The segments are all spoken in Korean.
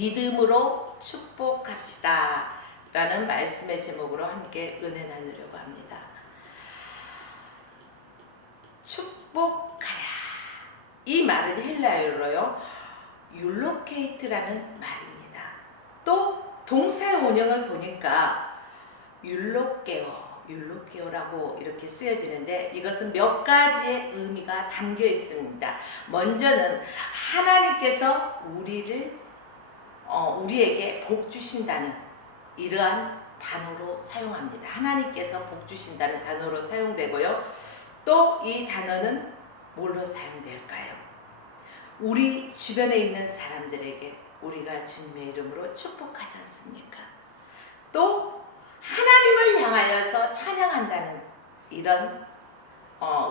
믿음으로 축복합시다 라는 말씀의 제목으로 함께 은혜 나누려고 합니다. 축복하라, 이 말은 헬라어로요 율로케이트라는 말입니다. 또 동사의 원형을 보니까 율로케오라고 이렇게 쓰여지는데, 이것은 몇 가지의 의미가 담겨 있습니다. 먼저는 하나님께서 우리에게 복 주신다는 이러한 단어로 사용합니다. 하나님께서 복 주신다는 단어로 사용되고요. 또 이 단어는 뭘로 사용될까요? 우리 주변에 있는 사람들에게 우리가 주님의 이름으로 축복하지 않습니까? 또 하나님을 향하여서 찬양한다는 이런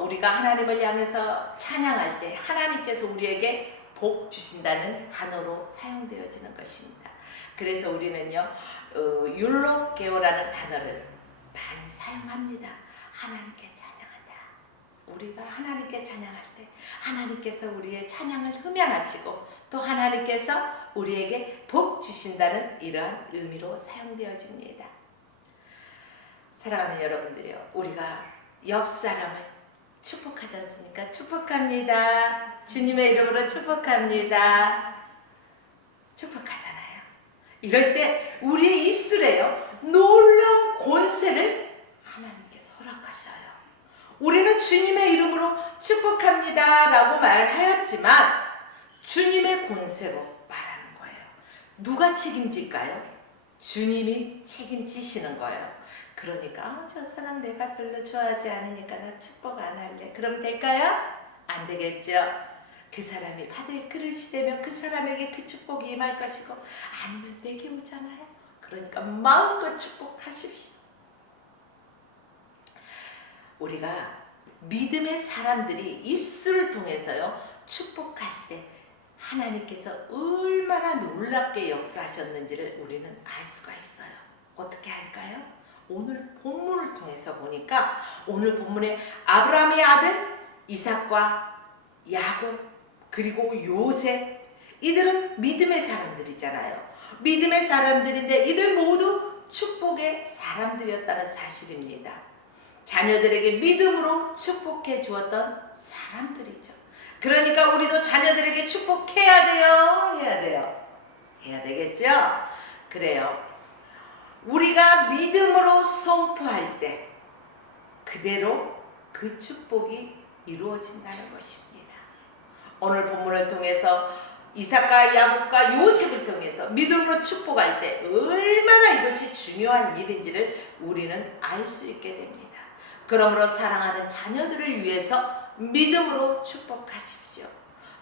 우리가 하나님을 향해서 찬양할 때 하나님께서 우리에게 복 주신다는 단어로 사용되어지는 것입니다. 그래서 우리는요 율로게오라는 단어를 많이 사용합니다. 하나님께 찬양하다. 우리가 하나님께 찬양할 때 하나님께서 우리의 찬양을 흠양하시고 또 하나님께서 우리에게 복 주신다는 이러한 의미로 사용되어집니다. 사랑하는 여러분들이요, 우리가 옆 사람을 축복하지 않습니까? 축복합니다. 주님의 이름으로 축복합니다. 축복하잖아요. 이럴 때 우리의 입술에요 놀라운 권세를 하나님께서 허락하셔요. 우리는 주님의 이름으로 축복합니다 라고 말하였지만 주님의 권세로 말하는 거예요. 누가 책임질까요? 주님이 책임지시는 거예요. 그러니까 저 사람 내가 별로 좋아하지 않으니까 나 축복 안 할래. 그럼 될까요? 안 되겠죠. 그 사람이 받을 그릇이 되면 그 사람에게 그 축복이 임할 것이고, 아니면 내게 오잖아요. 그러니까 마음껏 축복하십시오. 우리가 믿음의 사람들이 입술을 통해서요 축복할 때 하나님께서 얼마나 놀랍게 역사하셨는지를 우리는 알 수가 있어요. 어떻게 할까요? 오늘 본문을 통해서 보니까, 오늘 본문에 아브라함의 아들 이삭과 야곱 그리고 요셉, 이들은 믿음의 사람들이잖아요. 믿음의 사람들인데 이들 모두 축복의 사람들이었다는 사실입니다. 자녀들에게 믿음으로 축복해 주었던 사람들이죠. 그러니까 우리도 자녀들에게 축복해야 돼요? 해야 돼요? 해야 되겠죠? 그래요. 우리가 믿음으로 선포할 때 그대로 그 축복이 이루어진다는 것입니다. 오늘 본문을 통해서 이삭과 야곱과 요셉을 통해서 믿음으로 축복할 때 얼마나 이것이 중요한 일인지를 우리는 알 수 있게 됩니다. 그러므로 사랑하는 자녀들을 위해서 믿음으로 축복하십시오.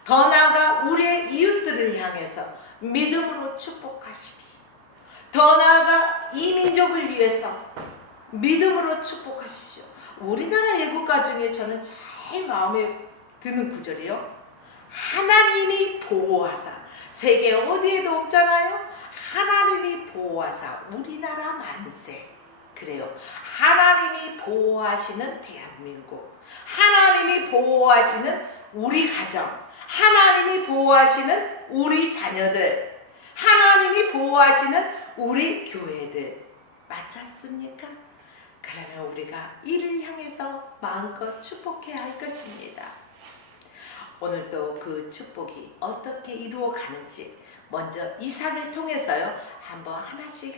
더 나아가 우리의 이웃들을 향해서 믿음으로 축복하십시오. 더 나아가 이 민족을 위해서 믿음으로 축복하십시오. 우리나라 예국가 중에 저는 제일 마음에 드는 구절이요, 하나님이 보호하사, 세계 어디에도 없잖아요. 하나님이 보호하사 우리나라 만세. 그래요. 하나님이 보호하시는 대한민국, 하나님이 보호하시는 우리 가정, 하나님이 보호하시는 우리 자녀들, 하나님이 보호하시는 우리 교회들, 맞지 않습니까? 그러면 우리가 이를 향해서 마음껏 축복해야 할 것입니다. 오늘도 그 축복이 어떻게 이루어 가는지 먼저 이삭을 통해서요 한번 하나씩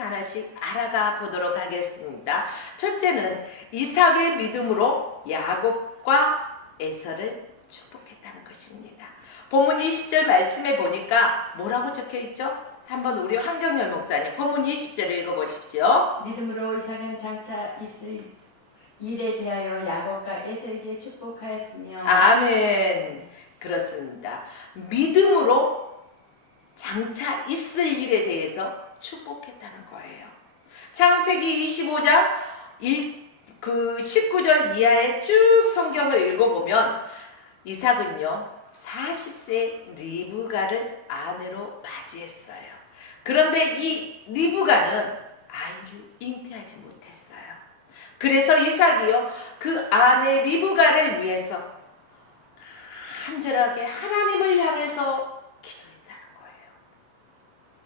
알아가 보도록 하겠습니다. 첫째는 이삭의 믿음으로 야곱과 에서를 축복했다는 것입니다. 본문 20절 말씀에 보니까 뭐라고 적혀 있죠? 한번 우리 황경열 목사님 본문 20절 읽어보십시오. 믿음으로 이삭은 장차 있을 일에 대하여 야곱과 에서에게 축복하였으며. 아멘. 그렇습니다. 믿음으로 장차 있을 일에 대해서 축복했다는 거예요. 창세기 25장 19절 이하의 쭉 성경을 읽어보면 이삭은요 40세 리브가를 아내로 맞이했어요. 그런데 이 리브가는 아이를 잉태하지 못했어요. 그래서 이삭이요 그 아내 리브가를 위해서 간절하게 하나님을 향해서 기도했다는 거예요.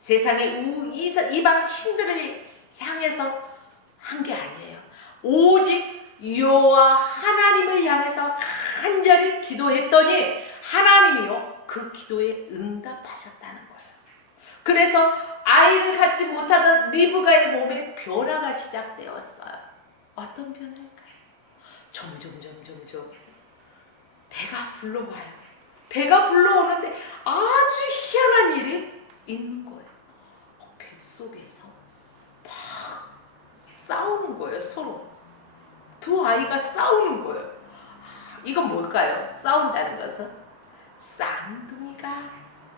세상의 이방 신들을 향해서 한 게 아니에요. 오직 여호와 하나님을 향해서 간절히 기도했더니 하나님이요 그 기도에 응답하셨다는 거예요. 그래서 아이를 갖지 못하던 리브가의 몸에 변화가 시작되었어요. 어떤 변화일까요? 점점 배가 불러와요. 배가 불러오는데 아주 희한한 일이 있는 거예요. 뱃속에서 막 싸우는 거예요. 서로 두 아이가 싸우는 거예요. 이건 뭘까요? 싸운다는 것은 쌍둥이가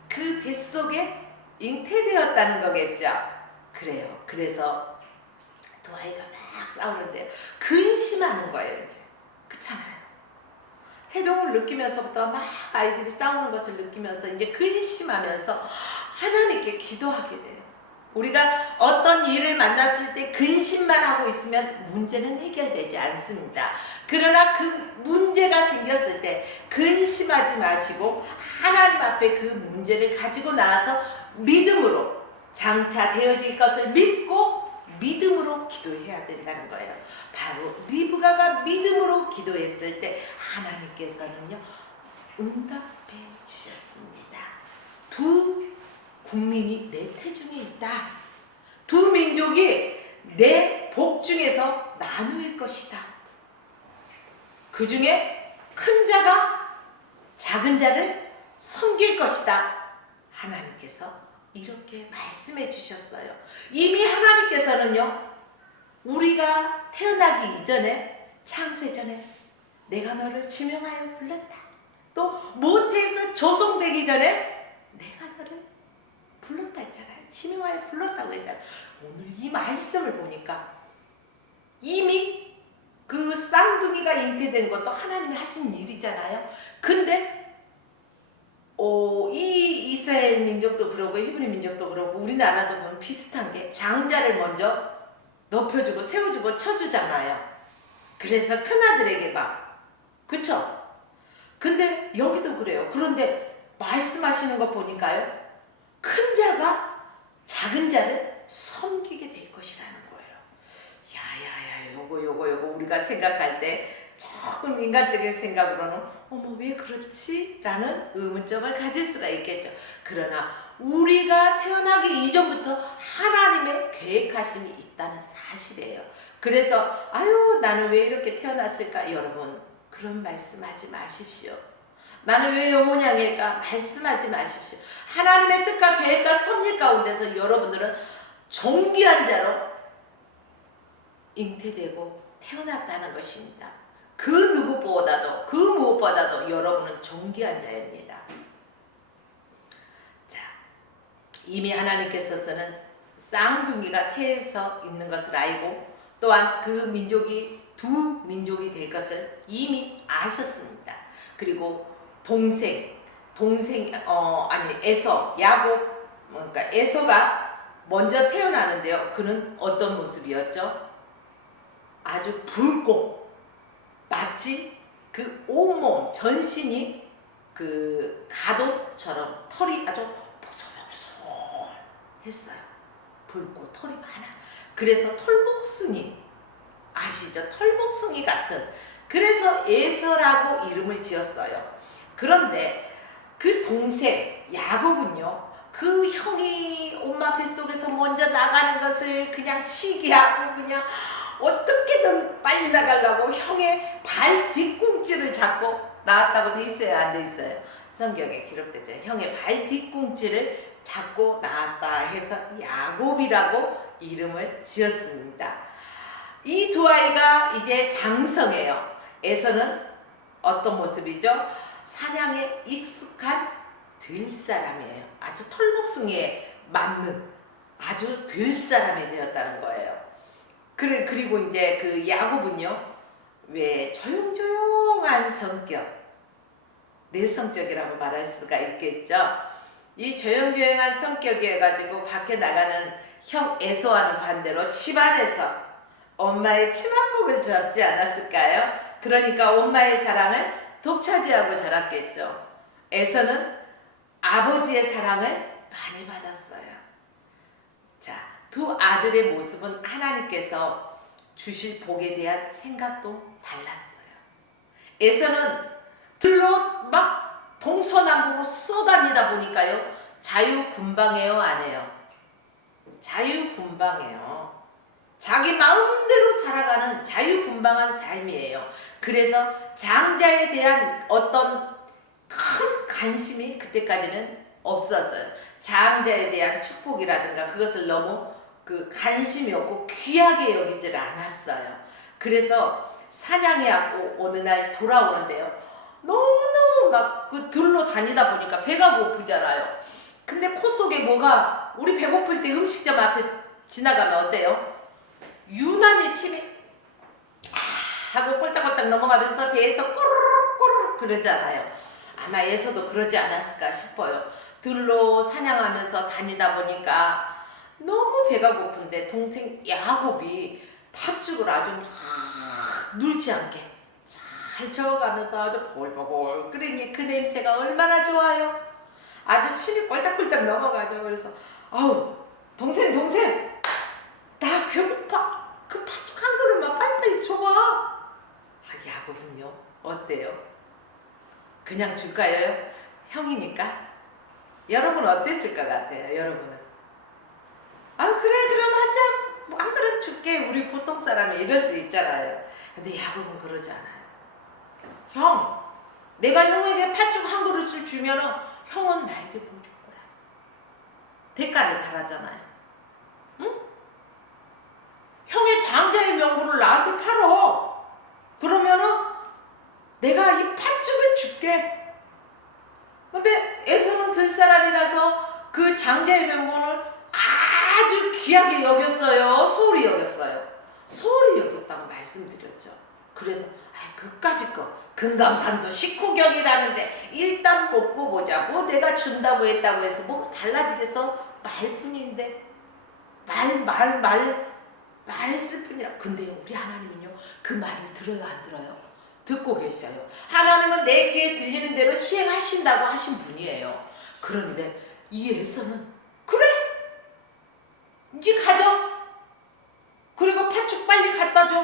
그 뱃속에 잉태되었다는 거겠죠. 그래요. 그래서 두 아이가 막 싸우는데 근심하는 거예요. 이제 그렇잖아요. 해동을 느끼면서부터 막 아이들이 싸우는 것을 느끼면서 이제 근심하면서 하나님께 기도하게 돼요. 우리가 어떤 일을 만났을 때 근심만 하고 있으면 문제는 해결되지 않습니다. 그러나 그 문제가 생겼을 때 근심하지 마시고 하나님 앞에 그 문제를 가지고 나와서 믿음으로 장차 되어질 것을 믿고 믿음으로 기도해야 된다는 거예요. 바로 리브가가 믿음으로 기도했을 때 하나님께서는요 응답해 주셨습니다. 두 국민이 내 태중에 있다. 두 민족이 내 복중에서 나누일 것이다. 그 중에 큰 자가 작은 자를 섬길 것이다. 하나님께서 이렇게 말씀해 주셨어요. 이미 하나님께서는요 우리가 태어나기 이전에 창세전에 내가 너를 지명하여 불렀다. 또 모태에서 조성되기 전에 내가 너를 불렀다 했잖아요. 지명하여 불렀다고 했잖아요. 오늘 이 말씀을 보니까 이미 그 쌍둥이가 잉태된 것도 하나님이 하신 일이잖아요. 근데 이 이스라엘 민족도 그러고 히브리 민족도 그러고 우리나라도 보면 비슷한 게 장자를 먼저 높여주고 세워주고 쳐주잖아요. 그래서 큰아들에게 막 그쵸? 근데 여기도 그래요. 그런데 말씀하시는 거 보니까요 큰 자가 작은 자를 섬기게 될 것이라는 거예요. 야야야 요거 우리가 생각할 때 조금 인간적인 생각으로는 어머 왜 그렇지? 라는 의문점을 가질 수가 있겠죠. 그러나 우리가 태어나기 이전부터 하나님의 계획하심이 있다는 사실이에요. 그래서 아유 나는 왜 이렇게 태어났을까? 여러분 그런 말씀하지 마십시오. 나는 왜 영혼양일까? 말씀하지 마십시오. 하나님의 뜻과 계획과 섭리 가운데서 여러분들은 존귀한 자로 잉태되고 태어났다는 것입니다. 그 누구보다도 그 무엇보다도 여러분은 존귀한 자입니다. 자, 이미 하나님께서는 쌍둥이가 태에서 있는 것을 알고 또한 그 민족이 두 민족이 될 것을 이미 아셨습니다. 그리고 에서 야곱 그러니까 에서가 먼저 태어나는데요. 그는 어떤 모습이었죠? 아주 붉고 마치 그 온몸 전신이 그 가옷처럼 털이 아주 보슬보슬했어요. 붉고 털이 많아. 그래서 털복숭이 아시죠? 털복숭이 같은. 그래서 에서라고 이름을 지었어요. 그런데 그 동생 야곱은요. 그 형이 엄마 뱃속에서 먼저 나가는 것을 그냥 시기하고 그냥 어떻게든 빨리 나가려고 형의 발 뒤꿈치를 잡고 나왔다고 돼 있어요? 안 돼 있어요? 성경에 기록되죠. 형의 발 뒤꿈치를 잡고 나왔다 해서 야곱이라고 이름을 지었습니다. 이 두 아이가 이제 장성해요. 에서는 어떤 모습이죠? 사냥에 익숙한 들사람이에요. 아주 털복숭이에 맞는 아주 들사람이 되었다는 거예요. 그리고 이제 그 야곱은요, 왜 조용조용한 성격, 내성적이라고 말할 수가 있겠죠. 이 조용조용한 성격이어가지고 밖에 나가는 형 에서와는 반대로 집안에서 엄마의 치마폭을 잡지 않았을까요? 그러니까 엄마의 사랑을 독차지하고 자랐겠죠. 에서는 아버지의 사랑을 많이 받았어요. 자, 두 아들의 모습은 하나님께서 주실 복에 대한 생각도 달랐어요. 에서는 들로 막 동서남북으로 쏘다니다 보니까요. 자유분방해요, 안 해요? 자유분방해요. 자기 마음대로 살아가는 자유분방한 삶이에요. 그래서 장자에 대한 어떤 큰 관심이 그때까지는 없었어요. 장자에 대한 축복이라든가 그것을 너무 그 관심이 없고 귀하게 여기질 않았어요. 그래서 사냥해갖고 어느 날 돌아오는데요. 너무너무 막 그 들로 다니다 보니까 배가 고프잖아요. 근데 코 속에 뭐가 우리 배고플 때 음식점 앞에 지나가면 어때요? 유난히 침이 하고 꼴딱꼴딱 넘어가면서 배에서 꼬르륵 꼬르륵 그러잖아요. 아마 에서도 그러지 않았을까 싶어요. 들로 사냥하면서 다니다 보니까 너무 배가 고픈데 동생 야곱이 팥죽을 아주 막 눌지 않게 잘 저어가면서 아주 볼볼볼 끓이니 그 냄새가 얼마나 좋아요. 아주 침이 꼴딱꼴딱 넘어가죠. 그래서 아우 동생 나 배고파. 그 팥죽 한 그릇만 빨리빨리 줘봐. 야곱은요 어때요? 그냥 줄까요? 형이니까. 여러분 어땠을 것 같아요? 여러분은 그래 그럼 한 그릇 줄게. 우리 보통 사람이 이럴 수 있잖아요. 근데 야곱은 그러지 않아요. 형, 내가 형에게 팥죽 한 그릇을 주면은 형은 나에게 뭐 줄 거야? 대가를 바라잖아요. 응? 형의 장자의 명분을 나한테 팔어. 그러면은 내가 이 팥죽을 줄게. 근데 에서는 들사람이라서 그 장자의 명분을 아주 귀하게 여겼어요. 소홀히 여겼어요. 소홀히 여겼다고 말씀드렸죠. 그래서 그까짓 거 금강산도 식후경이라는데 일단 먹고 보자고 내가 준다고 했다고 해서 뭐가 달라지겠어? 말뿐인데 말했을 뿐이라. 근데 우리 하나님은요 그 말을 들어요 안 들어요? 듣고 계셔요. 하나님은 내 귀에 들리는 대로 시행하신다고 하신 분이에요. 그런데 이 에서는 그래 이제 가져. 그리고 팥죽 빨리 갖다 줘.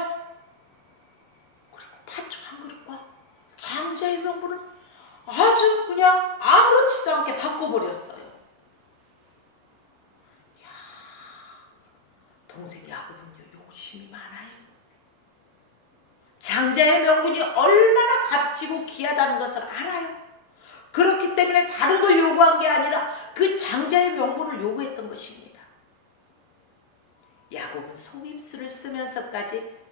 그리고 팥죽 한 그릇과 장자의 명분을 아주 그냥 아무렇지도 않게 바꿔버렸어요. 야, 동생 야곱은요 욕심이 많아요. 장자의 명분이 얼마나 값지고 귀하다는 것을 알아요. 그렇기 때문에 다른 걸 요구한 게 아니라 그 장자의 명분을 요구했던 것입니다. 야곱은 속임수를 쓰면서까지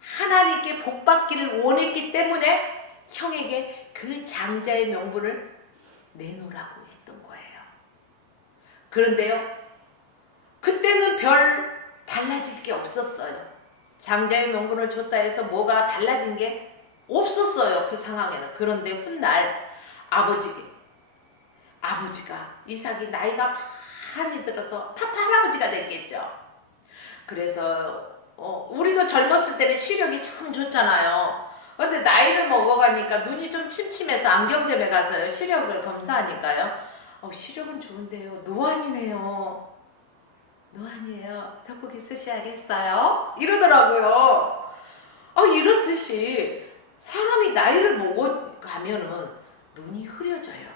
하나님께 복받기를 원했기 때문에 형에게 그 장자의 명분을 내놓으라고 했던 거예요. 그런데요, 그때는 별 달라질 게 없었어요. 장자의 명분을 줬다 해서 뭐가 달라진 게 없었어요. 그 상황에는. 그런데 훗날 아버지가 이삭이 나이가 많이 들어서 할아버지가 됐겠죠. 그래서 우리도 젊었을 때는 시력이 참 좋잖아요. 근데 나이를 먹어가니까 눈이 좀 침침해서 안경점에 가서요 시력을 검사하니까요 시력은 좋은데요 노안이네요. 노안이에요. 덕분에 쓰셔야겠어요. 이러더라고요. 이렇듯이 사람이 나이를 먹어가면은 눈이 흐려져요.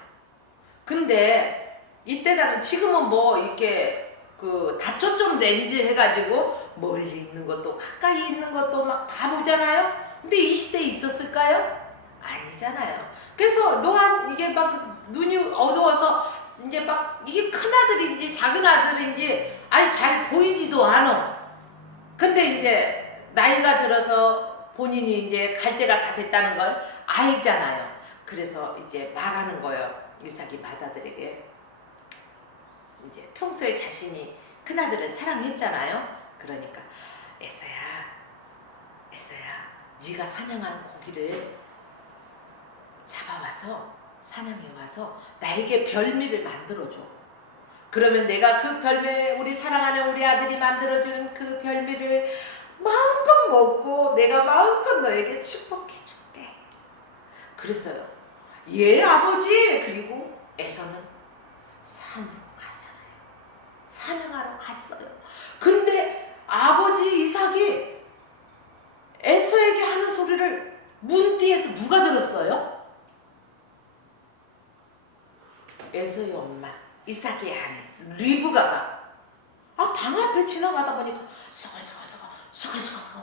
근데 이때다는 지금은 뭐 이렇게 그 다초점 렌즈 해가지고 멀리 있는 것도 가까이 있는 것도 막 다 보잖아요. 근데 이 시대에 있었을까요? 아니잖아요. 그래서 노안 이게 막 눈이 어두워서 이제 막 이게 큰 아들인지 작은 아들인지 잘 보이지도 않아. 근데 이제 나이가 들어서 본인이 이제 갈 때가 다 됐다는 걸 알잖아요. 그래서 이제 말하는 거예요. 이삭이 맏아들에게. 이제 평소에 자신이 큰아들을 사랑했잖아요. 그러니까 에서야 네가 사냥한 고기를 잡아와서 사냥해와서 나에게 별미를 만들어줘. 그러면 내가 그 별미, 우리 사랑하는 우리 아들이 만들어주는 그 별미를 마음껏 먹고 내가 마음껏 너에게 축복해줄게. 그래서요 아버지. 그리고 에서는 산으로 가잖아요. 사냥하러 갔어요. 근데 아버지 이삭이 에서에게 하는 소리를 문 뒤에서 누가 들었어요? 에서의 엄마, 이삭의 아내 리브가가 방 앞에 지나가다 보니까 수고수고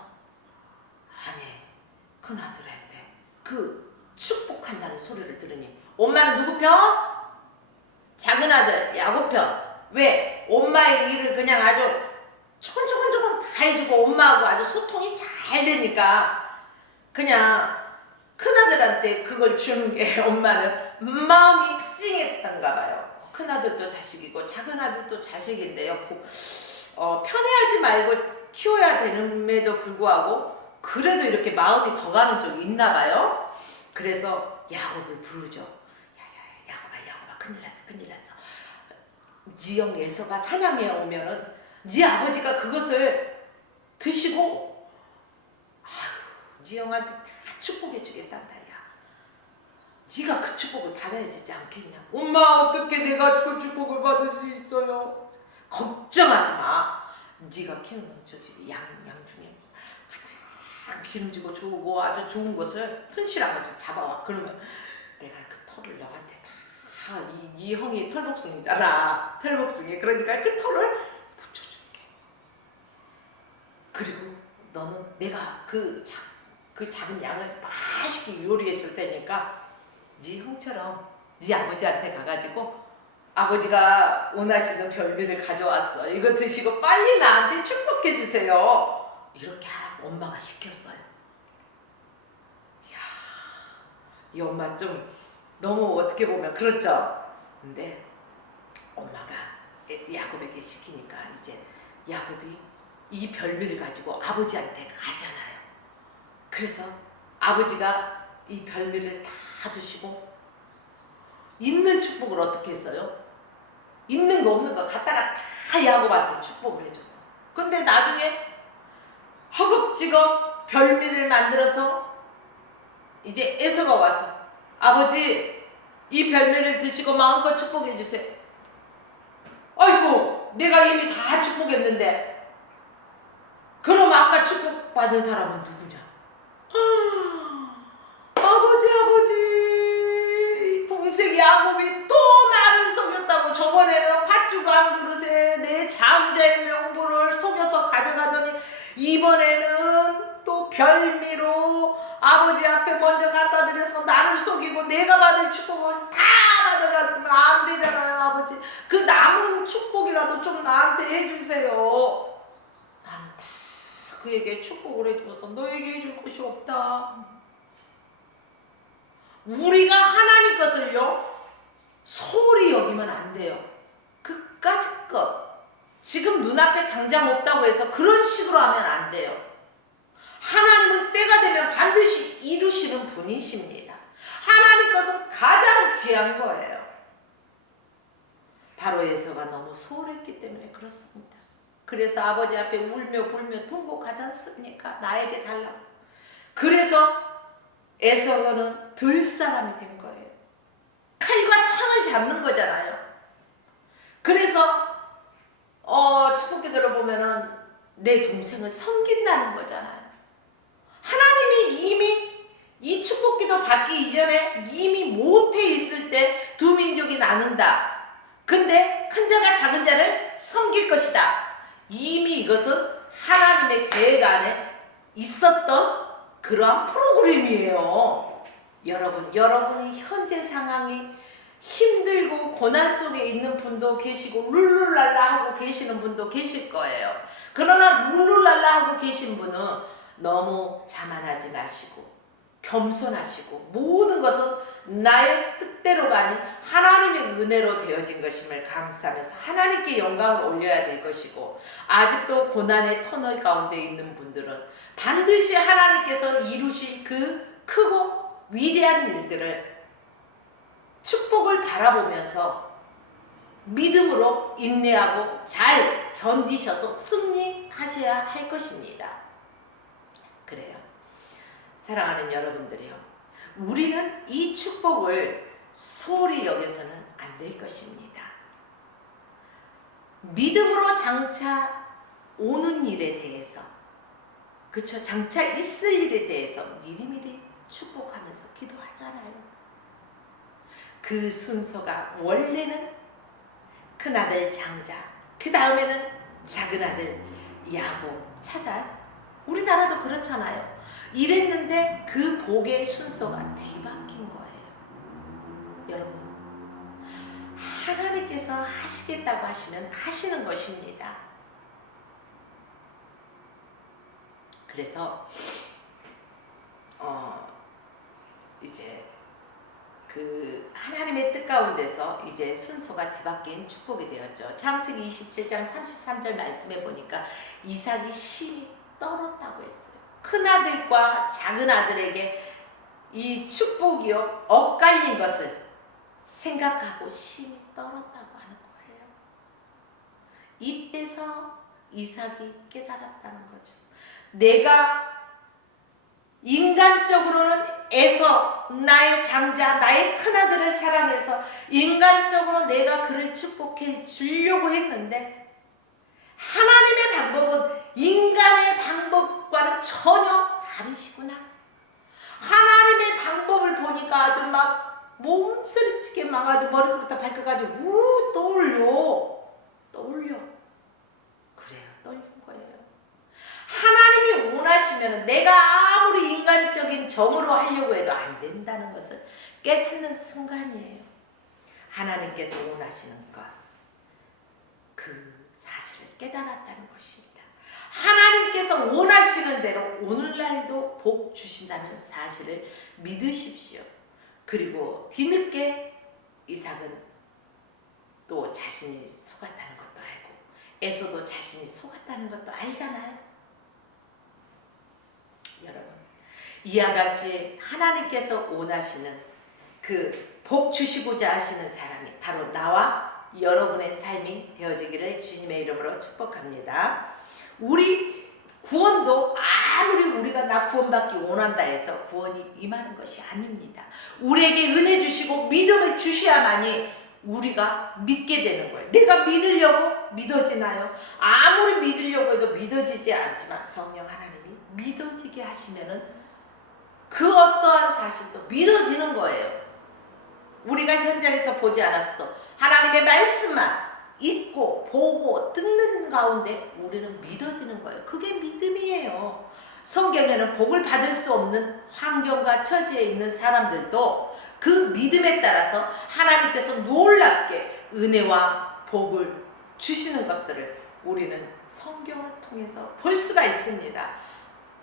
아니 큰아들한테 그 축복한다는 소리를 들으니 엄마는 누구 편? 작은 아들 야곱 편. 왜? 엄마의 일을 그냥 아주 조금 다 해주고 엄마하고 아주 소통이 잘 되니까 그냥 큰아들한테 그걸 주는 게 엄마는 마음이 찡했던가 봐요. 큰아들도 자식이고 작은아들도 자식인데요. 편애하지 말고 키워야 되는데도 불구하고 그래도 이렇게 마음이 더 가는 쪽이 있나 봐요. 그래서 야곱을 부르죠. 야곱아 큰일 났어. 네 형 에서가 사냥해 오면은 네 아버지가 그것을 드시고 네 형한테 다 축복해 주겠단다. 네가 그 축복을 받아야 되지 않겠냐. 엄마 어떻게 내가 그 축복을 받을 수 있어요? 걱정하지 마. 네가 키우는 저기 양 중에 가장 기름지고 좋고 아주 좋은 것을 튼실한 것을 잡아와. 그러면 내가 그 털을 너한테 다 이 형이 털복숭이잖아. 털복숭이. 그러니까 그 털을 붙여줄게. 그리고 너는 내가 그 작은 양을 맛있게 요리해 줄 테니까 네 형처럼 네 아버지한테 가가지고 아버지가 원하시는 별미를 가져왔어. 이거 드시고 빨리 나한테 축복해 주세요. 이렇게 하라고 엄마가 시켰어요. 이야, 이 엄마 좀 너무 어떻게 보면 그렇죠. 근데 엄마가 야곱에게 시키니까 이제 야곱이 이 별미를 가지고 아버지한테 가잖아요. 그래서 아버지가 이 별미를 다 드시고 있는 축복을 어떻게 했어요? 있는 거 없는 거 갖다가 다 야곱한테 축복을 해줬어. 근데 나중에 허겁지겁 별미를 만들어서 이제 에서가 와서 아버지 이 별미를 드시고 마음껏 축복해 주세요. 아이고 내가 이미 다 축복했는데 그럼 아까 축복받은 사람은 누구냐? 아버지 동생 야곱이 또 나를 속였다고. 저번에는 팥죽 한 그릇에 내 장자의 명분을 속여서 가져가더니 이번에는 또 별미로 아버지 앞에 먼저 갖다 드려서 나를 속이고 내가 받을 축복을 다 받아갔으면 안 되잖아요. 아버지 그 남은 축복이라도 좀 나한테 해주세요. 나는 다 그에게 축복을 해줘서 너에게 해줄 것이 없다. 우리가 하나님 것을요 소홀히 여기면 안 돼요. 그까짓 것 지금 눈앞에 당장 없다고 해서 그런 식으로 하면 안 돼요. 하나님은 때가 되면 반드시 이루시는 분이십니다. 하나님 것은 가장 귀한 거예요. 바로 에서가 너무 소홀했기 때문에 그렇습니다. 그래서 아버지 앞에 울며 불며 통곡하지 않습니까? 나에게 달라고. 그래서 에서는 들 사람이 된 거예요. 칼과 창을 잡는 거잖아요. 그래서 축복기도를 보면은 내 동생을 섬긴다는 거잖아요. 하나님이 이미 이 축복기도 받기 이전에 이미 모태에 있을 때 두 민족이 나눈다. 근데 큰 자가 작은 자를 섬길 것이다. 이미 이것은 하나님의 계획 안에 있었던 그러한 프로그램이에요. 여러분이 현재 상황이 힘들고 고난 속에 있는 분도 계시고 룰루랄라 하고 계시는 분도 계실 거예요. 그러나 룰루랄라 하고 계신 분은 너무 자만하지 마시고 겸손하시고 모든 것은 나의 뜻대로가 아닌 하나님의 은혜로 되어진 것임을 감사하면서 하나님께 영광을 올려야 될 것이고, 아직도 고난의 터널 가운데 있는 분들은 반드시 하나님께서 이루실 그 크고 위대한 일들을 축복을 바라보면서 믿음으로 인내하고 잘 견디셔서 승리하셔야 할 것입니다. 그래요. 사랑하는 여러분들이요. 우리는 이 축복을 소홀히 여겨서는 안 될 것입니다. 믿음으로 장차 오는 일에 대해서, 그쵸? 장차 있을 일에 대해서 미리미리 축복하면서 기도하잖아요. 그 순서가 원래는 큰아들 장자, 그 다음에는 작은아들 야곱 찾아. 우리나라도 그렇잖아요. 이랬는데 그 복의 순서가 뒤바뀐 거예요. 여러분, 하나님께서 하시겠다고 하시면 하시는 것입니다. 그래서 이제 그 하나님의 뜻 가운데서 이제 순서가 뒤바뀐 축복이 되었죠. 창세기 27장 33절 말씀에 보니까 이삭이 심히 떨었다고 했어요. 큰아들과 작은아들에게 이 축복이요 엇갈린 것을 생각하고 심히 떨었다고 하는 거예요. 이때서 이삭이 깨달았다는 거죠. 내가 인간적으로는 에서 나의 장자, 나의 큰아들을 사랑해서 인간적으로 내가 그를 축복해 주려고 했는데 하나님의 방법은 인간의 방법과는 전혀 다르시구나. 하나님의 방법을 보니까 아주 막 몸서리치게 막 아주 머리끝부터 발끝까지 떠올려. 그래요, 떨린 거예요. 하나님이 원하시면 내가 아무리 인간적인 정으로 하려고 해도 안 된다는 것을 깨닫는 순간이에요. 하나님께서 원하시는 것, 그 사실을 깨달았다는 것입니다. 하나님께서 원하시는 대로 오늘날도 복 주신다는 사실을 믿으십시오. 그리고 뒤늦게 이삭은 또 자신이 속았다는 것도 알고 에서도 자신이 속았다는 것도 알잖아요. 여러분, 이와 같이 하나님께서 원하시는 그 복 주시고자 하시는 사람이 바로 나와 여러분의 삶이 되어지기를 주님의 이름으로 축복합니다. 우리 구원도 아무리 우리가 나 구원받기 원한다 해서 구원이 임하는 것이 아닙니다. 우리에게 은혜 주시고 믿음을 주셔야만이 우리가 믿게 되는 거예요. 내가 믿으려고 믿어지나요? 아무리 믿으려고 해도 믿어지지 않지만 성령 하나님이 믿어지게 하시면은 그 어떠한 사실도 믿어지는 거예요. 우리가 현장에서 보지 않았어도 하나님의 말씀만 읽고 보고 듣는 가운데 우리는 믿어지는 거예요. 그게 믿음이에요. 성경에는 복을 받을 수 없는 환경과 처지에 있는 사람들도 그 믿음에 따라서 하나님께서 놀랍게 은혜와 복을 주시는 것들을 우리는 성경을 통해서 볼 수가 있습니다.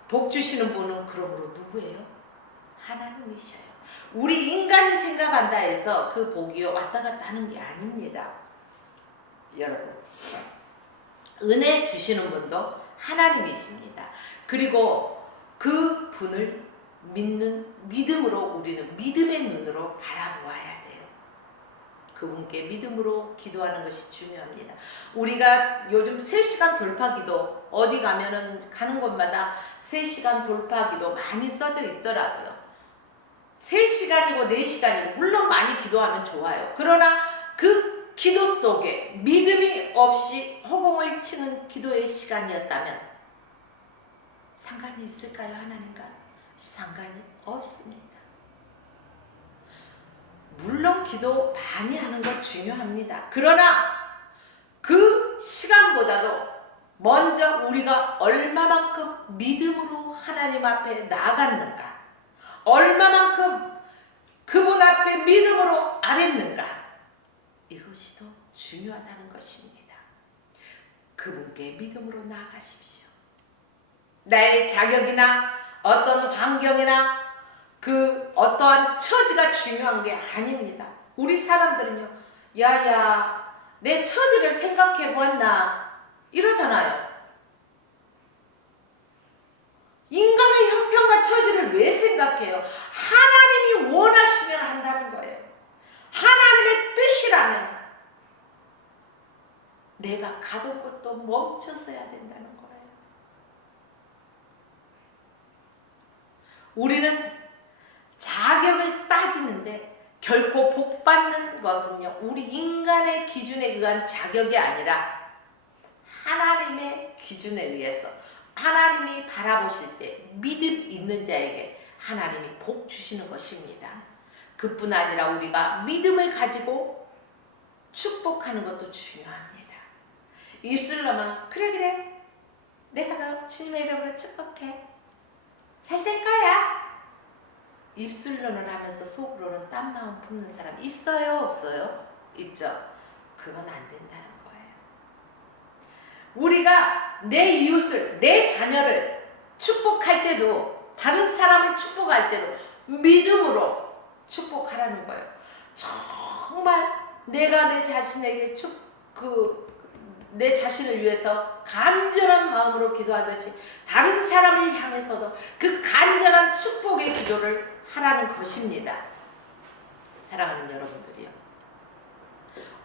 복 주시는 분은 그러므로 누구예요? 하나님이셔요. 우리 인간이 생각한다 해서 그 복이 왔다 갔다 하는 게 아닙니다. 여러분, 은혜 주시는 분도 하나님이십니다. 그리고 그 분을 믿는 믿음으로 우리는 믿음의 눈으로 바라보아야 돼요. 그분께 믿음으로 기도하는 것이 중요합니다. 우리가 요즘 3시간 돌파기도 어디 가면은 가는 곳마다 3시간 돌파기도 많이 써져 있더라고요. 3시간이고 4시간이고 물론 많이 기도하면 좋아요. 그러나 그 기도 속에 믿음이 없이 허공을 치는 기도의 시간이었다면 상관이 있을까요? 하나님과? 상관이 없습니다. 물론 기도 많이 하는 것 중요합니다. 그러나 그 시간보다도 먼저 우리가 얼마만큼 믿음으로 하나님 앞에 나아갔는가, 얼마만큼 그분 앞에 믿음으로 아랬는가, 이것이 더 중요하다는 것입니다. 그분께 믿음으로 나아가십시오. 나의 자격이나 어떤 환경이나 그 어떠한 처지가 중요한 게 아닙니다. 우리 사람들은요, 야야 내 처지를 생각해 보았나 이러잖아요. 인간의 형편과 처지를 왜 생각해요? 하나님이 원하시면 한다는 거예요. 하나님의 뜻이라면 내가 가던 것도 멈춰서야 된다는 거예요. 우리는 자격을 따지는데 결코 복 받는 것은요, 우리 인간의 기준에 의한 자격이 아니라 하나님의 기준에 의해서 하나님이 바라보실 때 믿음 있는 자에게 하나님이 복 주시는 것입니다. 그뿐 아니라 우리가 믿음을 가지고 축복하는 것도 중요합니다. 입술로만 그래 내가 너 주님의 이름으로 축복해 잘 될 거야 입술로는 하면서 속으로는 딴 마음 품는 사람 있어요 없어요? 있죠. 그건 안 된다는 거예요. 우리가 내 이웃을 내 자녀를 축복할 때도 다른 사람을 축복할 때도 믿음으로 축복하라는 거예요. 정말 내가 내 자신에게 내 자신을 위해서 간절한 마음으로 기도하듯이 다른 사람을 향해서도 그 간절한 축복의 기도를 하라는 것입니다. 사랑하는 여러분들이요.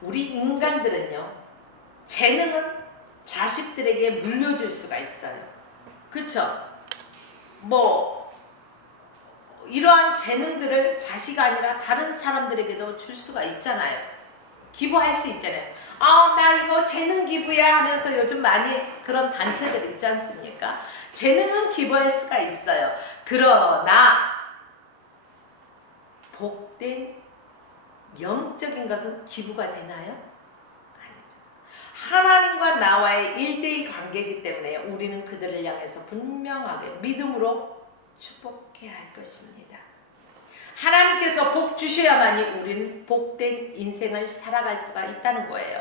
우리 인간들은요. 재능은 자식들에게 물려줄 수가 있어요. 그렇죠? 이러한 재능들을 자식 아니라 다른 사람들에게도 줄 수가 있잖아요. 기부할 수 있잖아요. 나 이거 재능 기부야 하면서 요즘 많이 그런 단체들 있지 않습니까? 재능은 기부할 수가 있어요. 그러나 복된 영적인 것은 기부가 되나요? 아니죠. 하나님과 나와의 1대1 관계이기 때문에 우리는 그들을 향해서 분명하게 믿음으로 축복해야 할 것입니다. 하나님께서 복 주셔야만이 우리는 복된 인생을 살아갈 수가 있다는 거예요.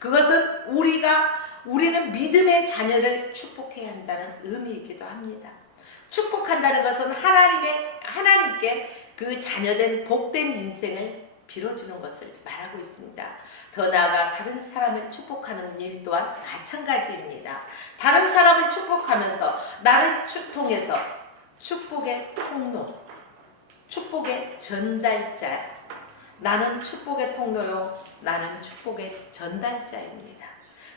그것은 우리는 믿음의 자녀를 축복해야 한다는 의미이기도 합니다. 축복한다는 것은 하나님께 그 자녀된 복된 인생을 빌어주는 것을 말하고 있습니다. 더 나아가 다른 사람을 축복하는 일 또한 마찬가지입니다. 다른 사람을 축복하면서 나를 통해서 축복의 통로, 축복의 전달자, 나는 축복의 통로요, 나는 축복의 전달자입니다.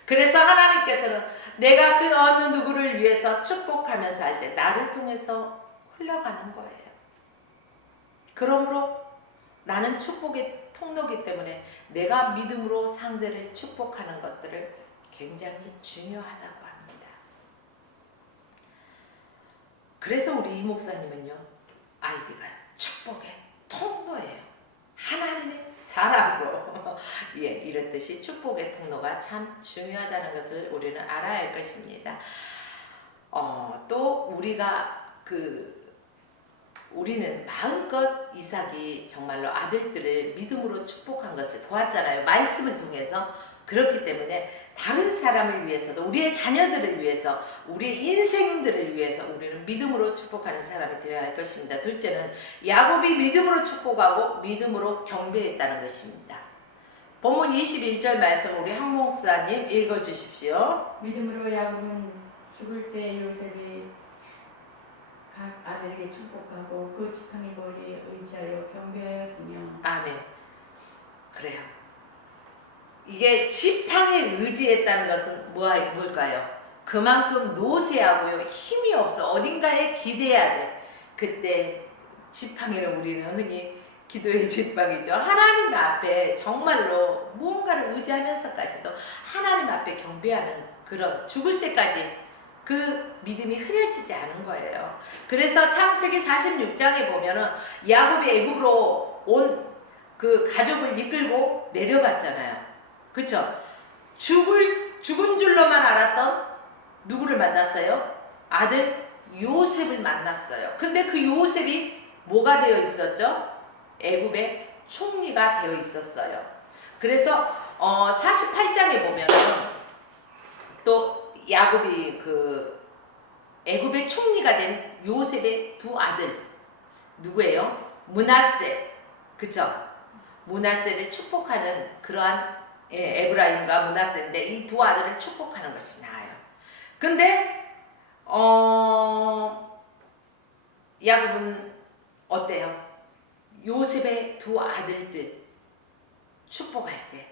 그래서 하나님께서는 내가 그 어느 누구를 위해서 축복하면서 할 때 나를 통해서 흘러가는 거예요. 그러므로 나는 축복의 통로이기 때문에 내가 믿음으로 상대를 축복하는 것들을 굉장히 중요하다고 합니다. 그래서 우리 이 목사님은요, 아이디가 축복의 통로예요. 하나님의 사람으로 이렇듯이 축복의 통로가 참 중요하다는 것을 우리는 알아야 할 것입니다. 또 우리는 마음껏 이삭이 정말로 아들들을 믿음으로 축복한 것을 보았잖아요. 말씀을 통해서. 그렇기 때문에 다른 사람을 위해서도 우리의 자녀들을 위해서 우리의 인생들을 위해서 우리는 믿음으로 축복하는 사람이 되어야 할 것입니다. 둘째는 야곱이 믿음으로 축복하고 믿음으로 경배했다는 것입니다. 본문 21절 말씀 우리 한 목사님 읽어주십시오. 믿음으로 야곱은 죽을 때 요셉이 각 아들에게 축복하고 그 지팡이 머리에 의지하여 경배하였으며. 아멘. 그래요. 이게 지팡이에 의지했다는 것은 뭘까요? 그만큼 노쇠하고요, 힘이 없어. 어딘가에 기대야 돼. 그때 지팡이를 우리는 흔히 기도의 지팡이죠. 하나님 앞에 정말로 무언가를 의지하면서까지도 하나님 앞에 경배하는 그런 죽을 때까지 그 믿음이 흐려지지 않은 거예요. 그래서 창세기 46장에 보면은 야곱이 애굽으로 온 그 가족을 이끌고 내려갔잖아요. 그쵸? 죽은 줄로만 알았던 누구를 만났어요? 아들 요셉을 만났어요. 근데 그 요셉이 뭐가 되어 있었죠? 애굽의 총리가 되어 있었어요. 그래서 48장에 보면은 또 야곱이 애굽의 총리가 된 요셉의 두 아들 누구예요? 므낫세, 그쵸? 므낫세를 축복하는 그러한 에브라임과 므낫세인데 이 두 아들을 축복하는 것이 나아요. 근데 야곱은 어때요? 요셉의 두 아들들 축복할 때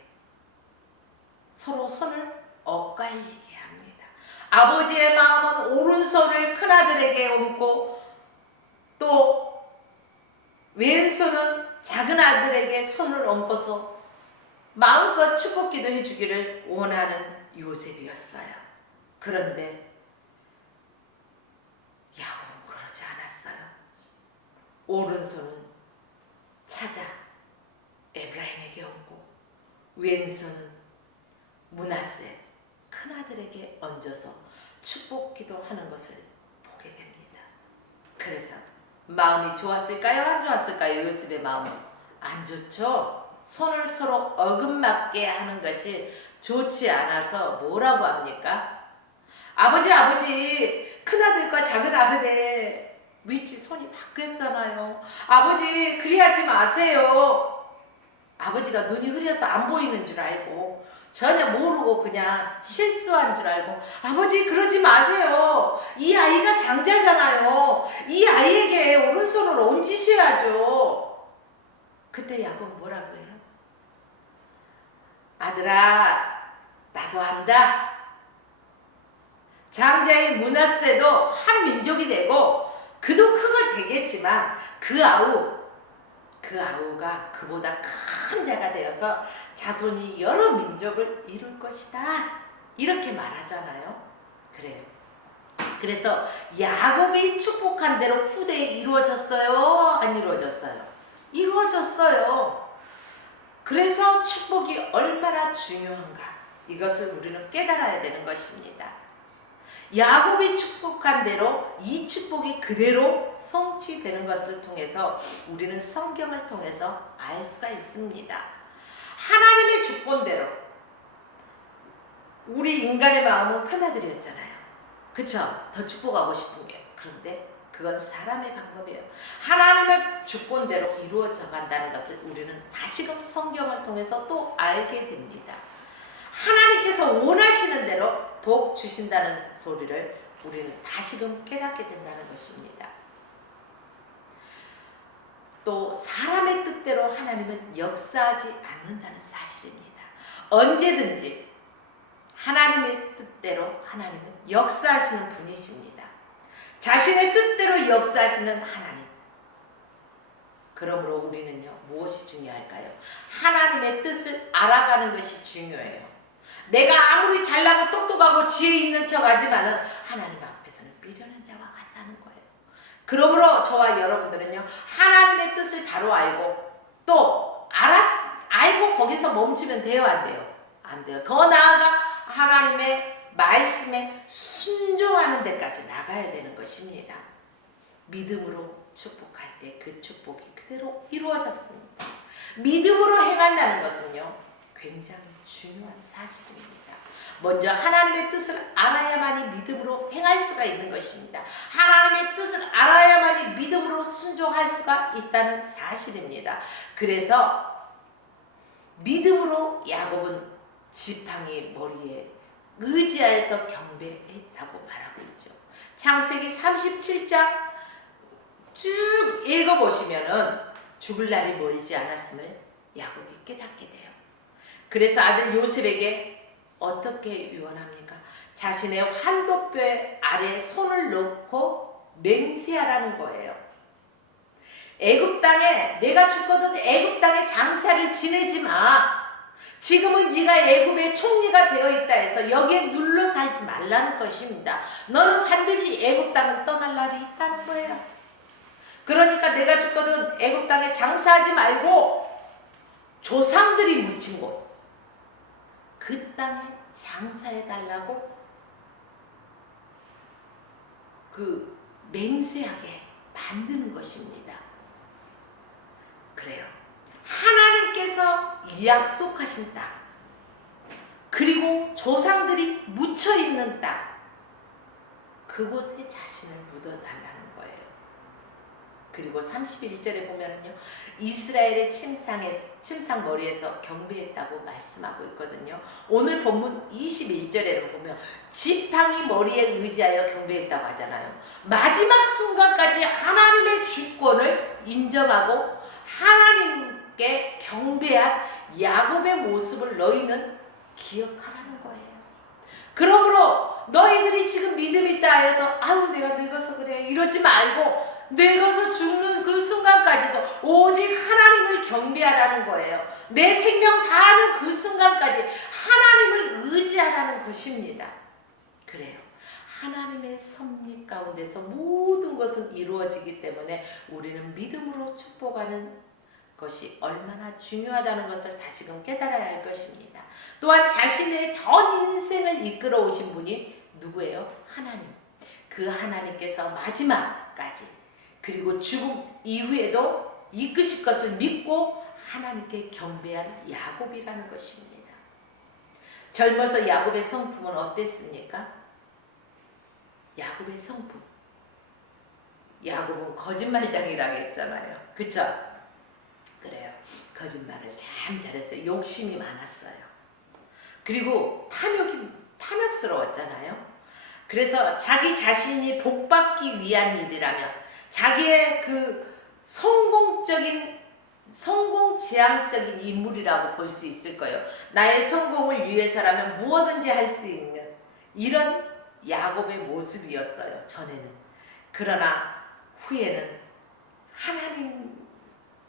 서로 손을 엇갈리게 합니다. 아버지의 마음은 오른손을 큰아들에게 얹고 또 왼손은 작은 아들에게 손을 얹고서 마음껏 축복기도 해주기를 원하는 요셉이었어요. 그런데 야곱은 그러지 않았어요. 오른손은 찾아 에브라임에게 얹고 왼손은 므낫세 큰아들에게 얹어서 축복 기도하는 것을 보게 됩니다. 그래서 마음이 좋았을까요? 안 좋았을까요? 요셉의 마음은 안 좋죠. 손을 서로 어긋맞게 하는 것이 좋지 않아서 뭐라고 합니까? 아버지 큰아들과 작은아들의 위치 손이 바뀌었잖아요. 아버지 그리하지 마세요. 아버지가 눈이 흐려서 안 보이는 줄 알고 전혀 모르고 그냥 실수한 줄 알고 아버지 그러지 마세요. 이 아이가 장자잖아요. 이 아이에게 오른손을 얹으셔야죠. 그때 야곱은 뭐라고 해요? 아들아 나도 안다. 장자인 므낫세도 한 민족이 되고 그도 크가 되겠지만 그 아우가 그보다 큰 자가 되어서 자손이 여러 민족을 이룰 것이다. 이렇게 말하잖아요. 그래요. 그래서 야곱이 축복한 대로 후대에 이루어졌어요? 안 이루어졌어요? 이루어졌어요. 그래서 축복이 얼마나 중요한가 이것을 우리는 깨달아야 되는 것입니다. 야곱이 축복한 대로 이 축복이 그대로 성취되는 것을 통해서 우리는 성경을 통해서 알 수가 있습니다. 하나님의 주권대로 우리 인간의 마음은 큰아들이었잖아요. 그쵸? 더 축복하고 싶은 게. 그런데 그건 사람의 방법이에요. 하나님의 주권대로 이루어져 간다는 것을 우리는 다시금 성경을 통해서 또 알게 됩니다. 하나님께서 원하시는 대로 복 주신다는 소리를 우리는 다시금 깨닫게 된다는 것입니다. 또 사람의 뜻대로 하나님은 역사하지 않는다는 사실입니다. 언제든지 하나님의 뜻대로 하나님은 역사하시는 분이십니다. 자신의 뜻대로 역사하시는 하나님. 그러므로 우리는요 무엇이 중요할까요? 하나님의 뜻을 알아가는 것이 중요해요. 내가 아무리 잘나고 똑똑하고 지혜 있는 척 하지만은 하나님 앞에서는 미련한 자와 같다는 거예요. 그러므로 저와 여러분들은요 하나님의 뜻을 바로 알고 또 알고 거기서 멈추면 돼요? 안 돼요? 안 돼요. 더 나아가 하나님의 말씀에 순종하는 데까지 나가야 되는 것입니다. 믿음으로 축복할 때 그 축복이 그대로 이루어졌습니다. 믿음으로 행한다는 것은요 굉장히 중요한 사실입니다. 먼저 하나님의 뜻을 알아야만이 믿음으로 행할 수가 있는 것입니다. 하나님의 뜻을 알아야만이 믿음으로 순종할 수가 있다는 사실입니다. 그래서 믿음으로 야곱은 지팡이 머리에 의지하여서 경배했다고 말하고 있죠. 창세기 37장 쭉 읽어보시면은 죽을 날이 멀지 않았음을 야곱이 깨닫게 돼요. 그래서 아들 요셉에게 어떻게 유언합니까? 자신의 환도뼈 아래 손을 넣고 맹세하라는 거예요. 애굽 땅에 내가 죽거든 애굽 땅에 장사를 지내지 마. 지금은 네가 애굽의 총리가 되어 있다 해서 여기에 눌러 살지 말라는 것입니다. 너는 반드시 애굽 땅은 떠날 날이 있다는 거예요. 그러니까 내가 죽거든 애굽 땅에 장사하지 말고 조상들이 묻힌 곳 그 땅에 장사해달라고 그 맹세하게 만드는 것입니다. 그래요. 하나님께서 약속하신 땅 그리고 조상들이 묻혀있는 땅 그곳에 자신을 묻어달라는 거예요. 그리고 31절에 보면은요 이스라엘의 침상머리에서 경배했다고 말씀하고 있거든요. 오늘 본문 21절에 보면 지팡이 머리에 의지하여 경배했다고 하잖아요. 마지막 순간까지 하나님의 주권을 인정하고 하나님께 경배한 야곱의 모습을 너희는 기억하라는 거예요. 그러므로 너희들이 지금 믿음이 있다 해서 아우 내가 늙어서 그래 이러지 말고 늙어서 죽는 그 순간까지도 오직 하나님을 경배하라는 거예요. 내 생명 다하는 그 순간까지 하나님을 의지하라는 것입니다. 그래요. 하나님의 섭리 가운데서 모든 것은 이루어지기 때문에 우리는 믿음으로 축복하는 것이 얼마나 중요하다는 것을 다시금 깨달아야 할 것입니다. 또한 자신의 전 인생을 이끌어 오신 분이 누구예요? 하나님. 그 하나님께서 마지막까지 그리고 죽음 이후에도 이끄실 것을 믿고 하나님께 경배한 야곱이라는 것입니다. 젊어서 야곱의 성품은 어땠습니까? 야곱의 성품. 야곱은 거짓말장이라고 했잖아요. 그쵸? 그래요. 거짓말을 참 잘했어요. 욕심이 많았어요. 그리고 탐욕스러웠잖아요. 그래서 자기 자신이 복받기 위한 일이라면 자기의 그 성공지향적인 인물이라고 볼 수 있을 거예요. 나의 성공을 위해서라면 무엇든지 할 수 있는 이런 야곱의 모습이었어요. 전에는. 그러나 후에는 하나님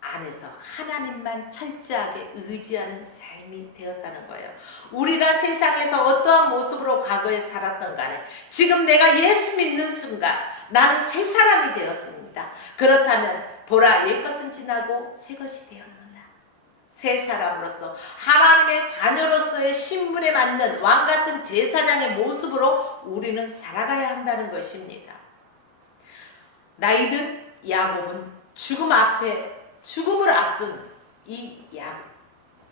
안에서 하나님만 철저하게 의지하는 삶이 되었다는 거예요. 우리가 세상에서 어떠한 모습으로 과거에 살았던 간에 지금 내가 예수 믿는 순간 나는 새 사람이 되었습니다. 그렇다면 보라 옛것은 지나고 새 것이 되었느냐. 새 사람으로서 하나님의 자녀로서의 신분에 맞는 왕같은 제사장의 모습으로 우리는 살아가야 한다는 것입니다. 나이든 야곱은 죽음을 앞둔 이 야곱,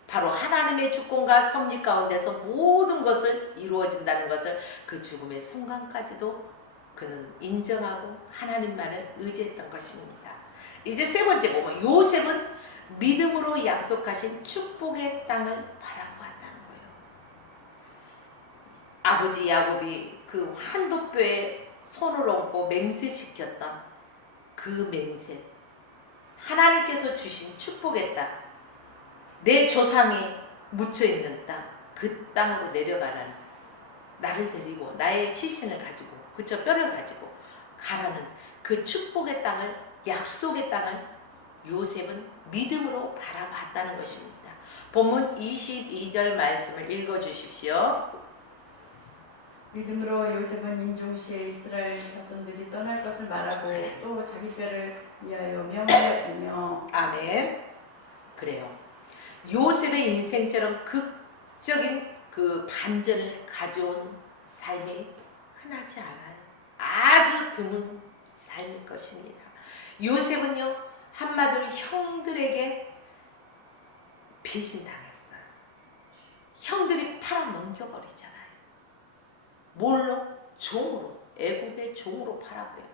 바로 하나님의 주권과 섭리 가운데서 모든 것을 이루어진다는 것을 그 죽음의 순간까지도 그는 인정하고 하나님만을 의지했던 것입니다. 이제 세 번째 보면 요셉은 믿음으로 약속하신 축복의 땅을 바라보았다는 거예요. 아버지 야곱이 그 한돛뼈에 손을 얹고 맹세시켰던 그 맹세, 하나님께서 주신 축복의 땅, 내 조상이 묻혀있는 땅, 그 땅으로 내려가라는, 나를 데리고 나의 시신을 가지고 그저 뼈를 가지고 가라는 그 축복의 땅을, 약속의 땅을 요셉은 믿음으로 바라봤다는 것입니다. 본문 22절 말씀을 읽어주십시오. 믿음으로 요셉은 임종시에 이스라엘 자손들이 떠날 것을 말하고 또 자기 뼈를 위하여 명하였으며. 아멘. 그래요. 요셉의 인생처럼 극적인 그 반전을 가져온 삶이 흔하지 않아요. 아주 드문 삶일 것입니다. 요셉은요, 한마디로 형들에게 배신당했어요. 형들이 팔아넘겨버리잖아요. 뭘로? 종으로, 애굽의 종으로 팔아버려요.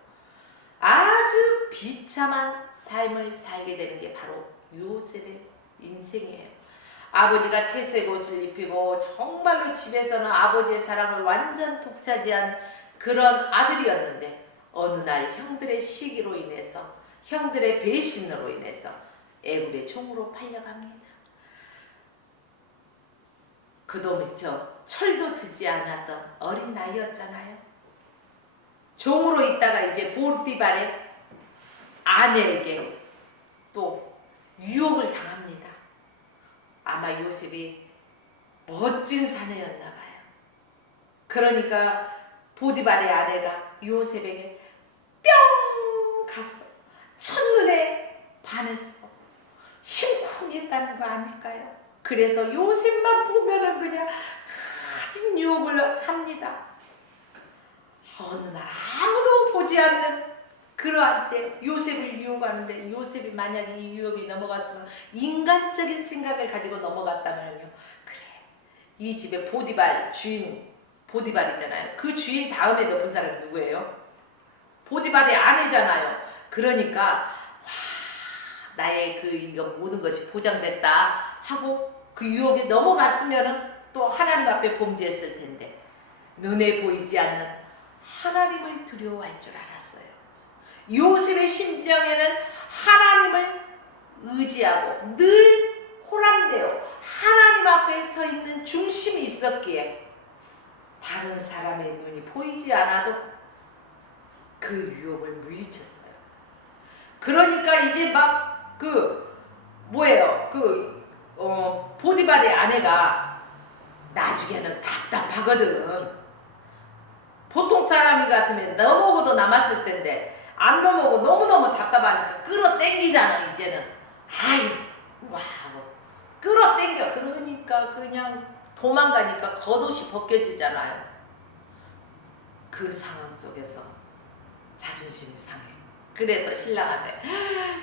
아주 비참한 삶을 살게 되는 게 바로 요셉의 인생이에요. 아버지가 채색 옷을 입히고 정말로 집에서는 아버지의 사랑을 완전 독차지한 그런 아들이었는데 어느 날 형들의 시기로 인해서, 형들의 배신으로 인해서 애굽의 종으로 팔려갑니다. 그도 미처 철도 듣지 않았던 어린 나이였잖아요. 종으로 있다가 이제 보디발의 아내에게 또 유혹을 당합니다. 아마 요셉이 멋진 사내였나 봐요. 그러니까 보디발의 아내가 요셉에게 뿅 갔어. 첫눈에 반했어. 심쿵했다는 거 아닐까요? 그래서 요셉만 보면은 그냥 가진 유혹을 합니다. 어느 날 아무도 보지 않는 그러할 때 요셉을 유혹하는데, 요셉이 만약에 이 유혹이 넘어갔으면, 인간적인 생각을 가지고 넘어갔다면요, 그래, 이 집의 보디발 주인, 보디발이잖아요. 그 주인 다음에 높은 사람이 누구예요? 보디발의 아내잖아요. 그러니까 와, 나의 그 이거 모든 것이 보장됐다 하고 그 유혹에 넘어갔으면은 또 하나님 앞에 범죄했을 텐데, 눈에 보이지 않는 하나님을 두려워할 줄 알았어요. 요셉의 심정에는 하나님을 의지하고 늘 호람되어 하나님 앞에 서 있는 중심이 있었기에 다른 사람의 눈이 보이지 않아도 그 유혹을 물리쳤어요. 그러니까 이제 막 보디발의 아내가 나중에는 답답하거든. 보통 사람이 같으면 넘어오고도 남았을 텐데 안 넘어오고 너무너무 답답하니까 끌어당기잖아. 이제는 아이 와 끌어당겨. 그러니까 그냥 도망가니까 겉옷이 벗겨지잖아요. 그 상황 속에서 자존심이 상해. 그래서 신랑한테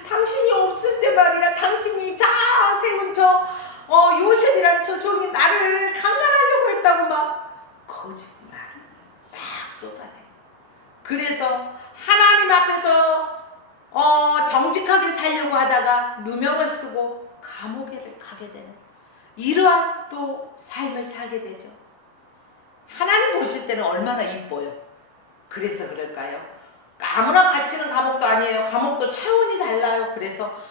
당신이 없을 때 말이야, 당신이 세운 요셉이란 저 종이 나를 강간하려고 했다고 막 거짓말을 막 쏟아내. 그래서 하나님 앞에서 정직하게 살려고 하다가 누명을 쓰고 감옥에 가게 되는 이러한 또 삶을 살게 되죠. 하나님 보실 때는 얼마나 이뻐요. 그래서 그럴까요? 아무나 갇히는 감옥도 아니에요. 감옥도 차원이 달라요. 그래서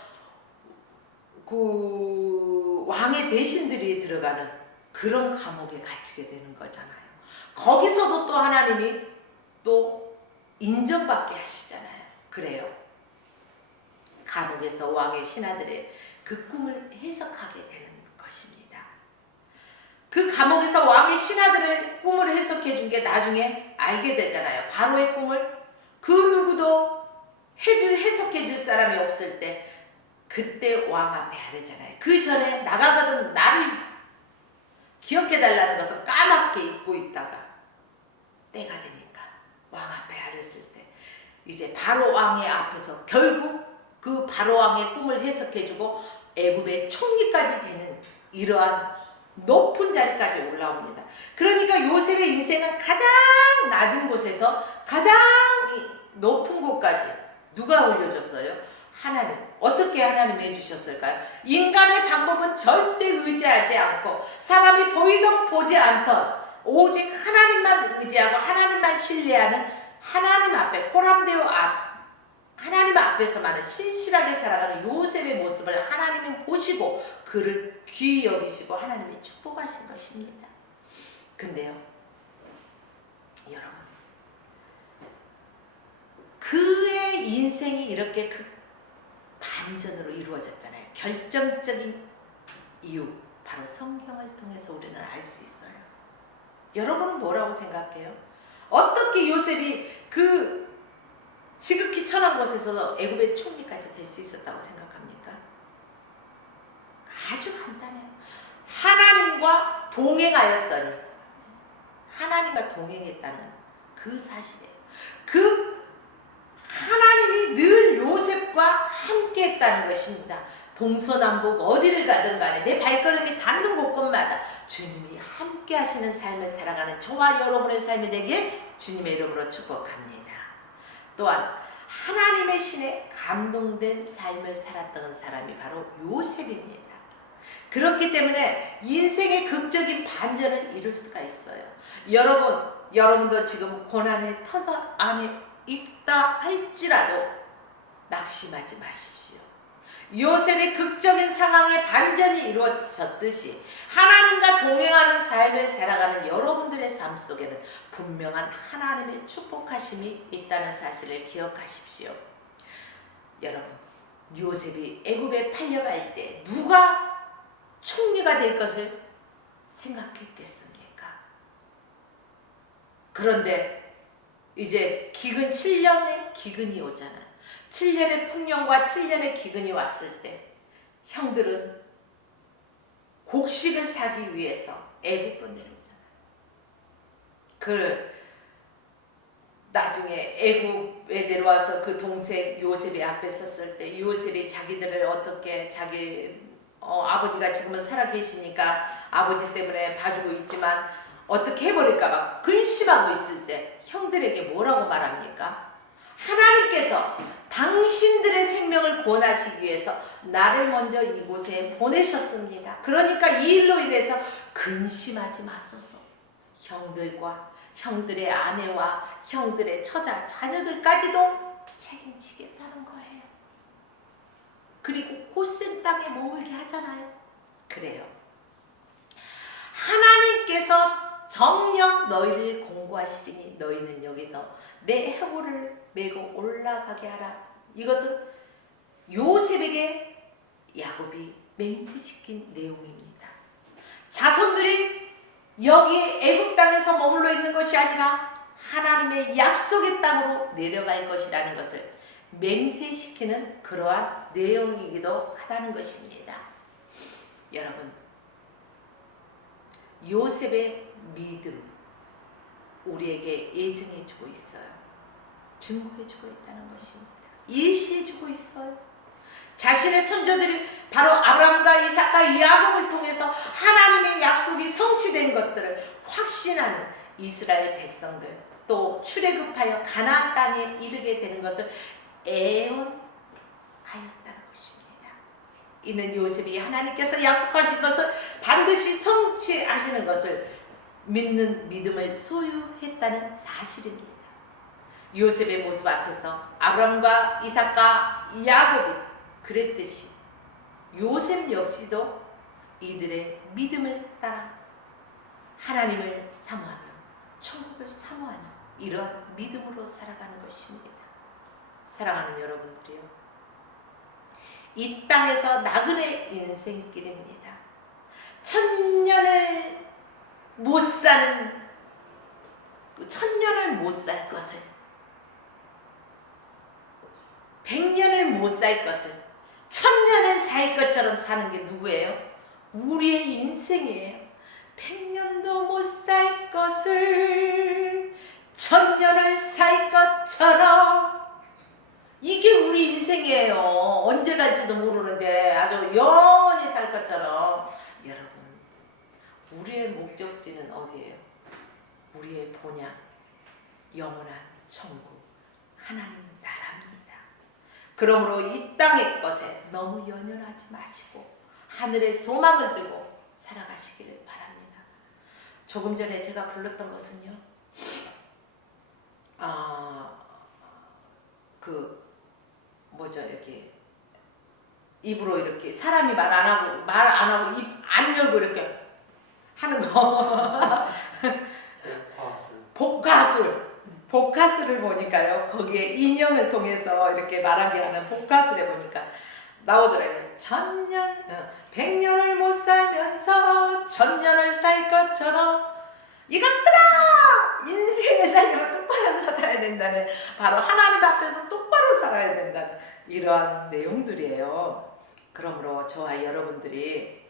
그 왕의 대신들이 들어가는 그런 감옥에 갇히게 되는 거잖아요. 거기서도 또 하나님이 또 인정받게 하시잖아요. 그래요. 감옥에서 왕의 신하들의 그 꿈을 해석하게 되는 것입니다. 그 감옥에서 왕의 신하들의 꿈을 해석해 준 게 나중에 알게 되잖아요. 바로의 꿈을 그 누구도 해석해 줄 사람이 없을 때 그때 왕 앞에 아뢰잖아요. 그 전에 나가거든 나를 기억해 달라는 것을 까맣게 잊고 있다가 때가 되니까 왕 앞에 아뢰었을 때 이제 바로 왕의 앞에서 결국 그 바로 왕의 꿈을 해석해 주고 애굽의 총리까지 되는 이러한 높은 자리까지 올라옵니다. 그러니까 요셉의 인생은 가장 낮은 곳에서 가장 높은 곳까지 누가 올려줬어요? 하나님. 어떻게 하나님 해주셨을까요? 인간의 방법은 절대 의지하지 않고 사람이 보이든 보지 않던 오직 하나님만 의지하고 하나님만 신뢰하는 하나님 앞에 호람대오 하나님 앞에서만은 신실하게 살아가는 요셉의 모습을 하나님이 보시고 그를 귀히 여기시고 하나님이 축복하신 것입니다. 근데요, 여러분, 그의 인생이 이렇게 반전으로 이루어졌잖아요. 결정적인 이유, 바로 성경을 통해서 우리는 알 수 있어요. 여러분은 뭐라고 생각해요? 어떻게 요셉이 그 지극히 천한 곳에서 애굽의 총리까지 될 수 있었다고 생각합니까? 아주 간단해요. 하나님과 동행하였더니, 하나님과 동행했다는 그 사실이에요. 그 하나님이 늘 요셉과 함께 했다는 것입니다. 동서남북 어디를 가든 간에 내 발걸음이 닿는 곳곳마다 주님이 함께 하시는 삶을 살아가는 저와 여러분의 삶이 되길 주님의 이름으로 축복합니다. 또한 하나님의 신에 감동된 삶을 살았던 사람이 바로 요셉입니다. 그렇기 때문에 인생의 극적인 반전을 이룰 수가 있어요. 여러분도 지금 고난의 터 안에 있다 할지라도 낙심하지 마십시오. 요셉의 극적인 상황의 반전이 이루어졌듯이 하나님과 동행하는 삶을 살아가는 여러분들의 삶 속에는 분명한 하나님의 축복하심이 있다는 사실을 기억하십시오. 여러분, 요셉이 애굽에 팔려갈 때 누가 총리가 될 것을 생각했겠습니까? 그런데 이제 기근 7년의 기근이 오잖아요. 7년의 풍년과 7년의 기근이 왔을 때 형들은 곡식을 사기 위해서 애굽으로 내려오잖아요. 나중에 애굽에 내려와서 그 동생 요셉이 앞에 섰을 때 요셉이 자기들을 어떻게 아버지가 지금은 살아 계시니까 아버지 때문에 봐주고 있지만 어떻게 해버릴까 막 근심하고 있을 때 형들에게 뭐라고 말합니까? 하나님께서 당신들의 생명을 구원하시기 위해서 나를 먼저 이곳에 보내셨습니다. 그러니까 이 일로 인해서 근심하지 마소서. 형들의 아내와 형들의 처자, 자녀들까지도 책임지겠다는 거예요. 그리고 고센 땅에 머물게 하잖아요. 그래요. 하나님께서 정녕 너희를 공고하시리니 너희는 여기서 내 해골을 메고 올라가게 하라. 이것은 요셉에게 야곱이 맹세시킨 내용입니다. 자손들이 여기 애굽 땅에서 머물러 있는 것이 아니라 하나님의 약속의 땅으로 내려갈 것이라는 것을 맹세시키는 그러한 내용이기도 하다는 것입니다. 여러분, 요셉의 믿음 우리에게 예증해주고 있어요. 증거해주고 있다는 것입니다. 예시해주고 있어요. 자신의 손자들이 바로 아브라함과 이삭과 야곱을 통해서 하나님의 약속이 성취된 것들을 확신하는 이스라엘 백성들, 또 출애굽하여 가나안 땅에 이르게 되는 것을 애원하였다는 것입니다. 이는 요셉이 하나님께서 약속하신 것을 반드시 성취하시는 것을 믿는 믿음을 소유했다는 사실입니다. 요셉의 모습 앞에서 아브라함과 이삭과 야곱이 그랬듯이 요셉 역시도 이들의 믿음을 따라 하나님을 사모하며 천국을 사모하는 이러한 믿음으로 살아가는 것입니다. 사랑하는 여러분들이요, 이 땅에서 나그네 인생길입니다. 천년을 못 살 것을, 100년을 못 살 것을 1000년을 살 것처럼 사는 게 누구예요? 우리의 인생이에요. 100년도 못 살 것을 1000년을 살 것처럼, 이게 우리 인생이에요. 언제 갈지도 모르는데 아주 영원히 살 것처럼. 여러분, 우리의 목적지는 어디예요? 우리의 본향, 영원한 천국, 하나님 나라입니다. 그러므로 이 땅의 것에 너무 연연하지 마시고 하늘의 소망을 들고 살아가시기를 바랍니다. 조금 전에 제가 불렀던 것은요, 여기 입으로 이렇게 사람이 말 안 하고 입 안 열고 이렇게 하는 거. 복화술을 보니까요, 거기에 인형을 통해서 이렇게 말하게 하는 복화술에 보니까 나오더라고요. 100년을 못 살면서 1000년을 살 것처럼, 이것들아, 인생을 살려면 똑바로 살아야 된다는, 바로 하나님 앞에서 똑바로 살아야 된다는 이러한 내용들이에요. 그러므로 저와 여러분들이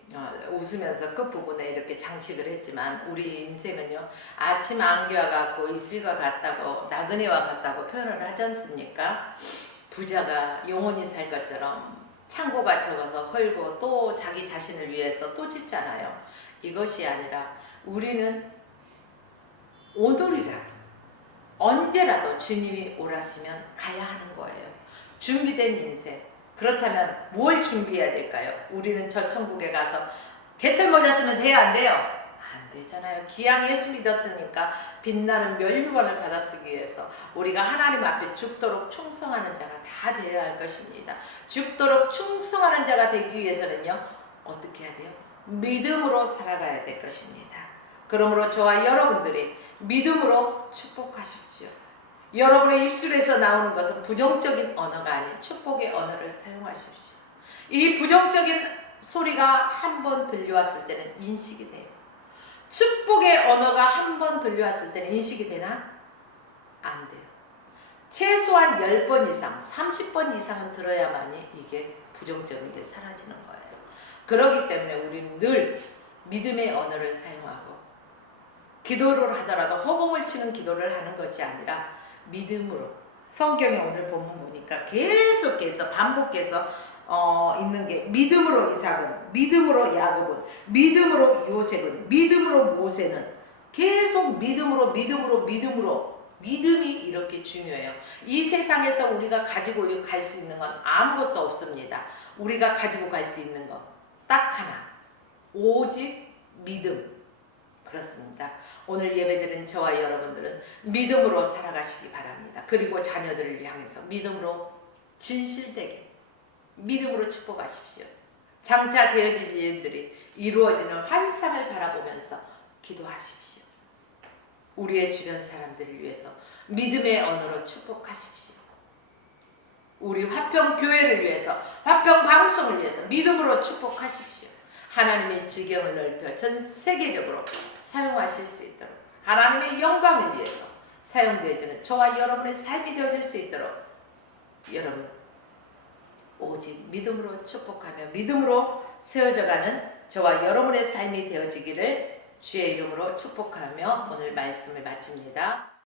웃으면서 끝부분에 이렇게 장식을 했지만, 우리 인생은요, 아침 안개와 같고 이슬과 같다고, 나그네와 같다고 표현을 하지 않습니까? 부자가 영원히 살 것처럼 창고가 적어서 헐고 또 자기 자신을 위해서 또 짓잖아요. 이것이 아니라 우리는 오늘이라도 언제라도 주님이 오라시면 가야 하는 거예요. 준비된 인생. 그렇다면 뭘 준비해야 될까요? 우리는 저 천국에 가서 개털모자 쓰면 돼요, 안 돼요? 안 되잖아요. 기왕 예수 믿었으니까 빛나는 멸류관을 받아 쓰기 위해서 우리가 하나님 앞에 죽도록 충성하는 자가 다 되어야 할 것입니다. 죽도록 충성하는 자가 되기 위해서는요, 어떻게 해야 돼요? 믿음으로 살아가야 될 것입니다. 그러므로 저와 여러분들이 믿음으로 축복하십시오. 여러분의 입술에서 나오는 것은 부정적인 언어가 아닌 축복의 언어를 사용하십시오. 이 부정적인 소리가 한 번 들려왔을 때는 인식이 돼요. 축복의 언어가 한 번 들려왔을 때는 인식이 되나? 안 돼요. 최소한 10번 이상, 30번 이상은 들어야만이 이게 부정적인 게 사라지는 거예요. 그렇기 때문에 우리는 늘 믿음의 언어를 사용하고, 기도를 하더라도 허공을 치는 기도를 하는 것이 아니라 믿음으로, 성경에 오늘 본문 보니까 계속해서 반복해서 있는 게, 믿음으로 이삭은, 믿음으로 야곱은, 믿음으로 요셉은, 믿음으로 모세는, 계속 믿음으로 믿음이 이렇게 중요해요. 이 세상에서 우리가 가지고 갈 수 있는 건 아무것도 없습니다. 우리가 가지고 갈 수 있는 건 딱 하나, 오직 믿음. 그렇습니다. 오늘 예배드린 저와 여러분들은 믿음으로 살아가시기 바랍니다. 그리고 자녀들을 향해서 믿음으로 진실되게 믿음으로 축복하십시오. 장차 되어질 일들이 이루어지는 환상을 바라보면서 기도하십시오. 우리의 주변 사람들을 위해서 믿음의 언어로 축복하십시오. 우리 화평교회를 위해서, 화평방송을 위해서 믿음으로 축복하십시오. 하나님의 지경을 넓혀 전 세계적으로 사용하실 수 있도록 하나님의 영광을 위해서 사용되어지는 저와 여러분의 삶이 되어질 수 있도록 여러분 오직 믿음으로 축복하며 믿음으로 세워져가는 저와 여러분의 삶이 되어지기를 주의 이름으로 축복하며 오늘 말씀을 마칩니다.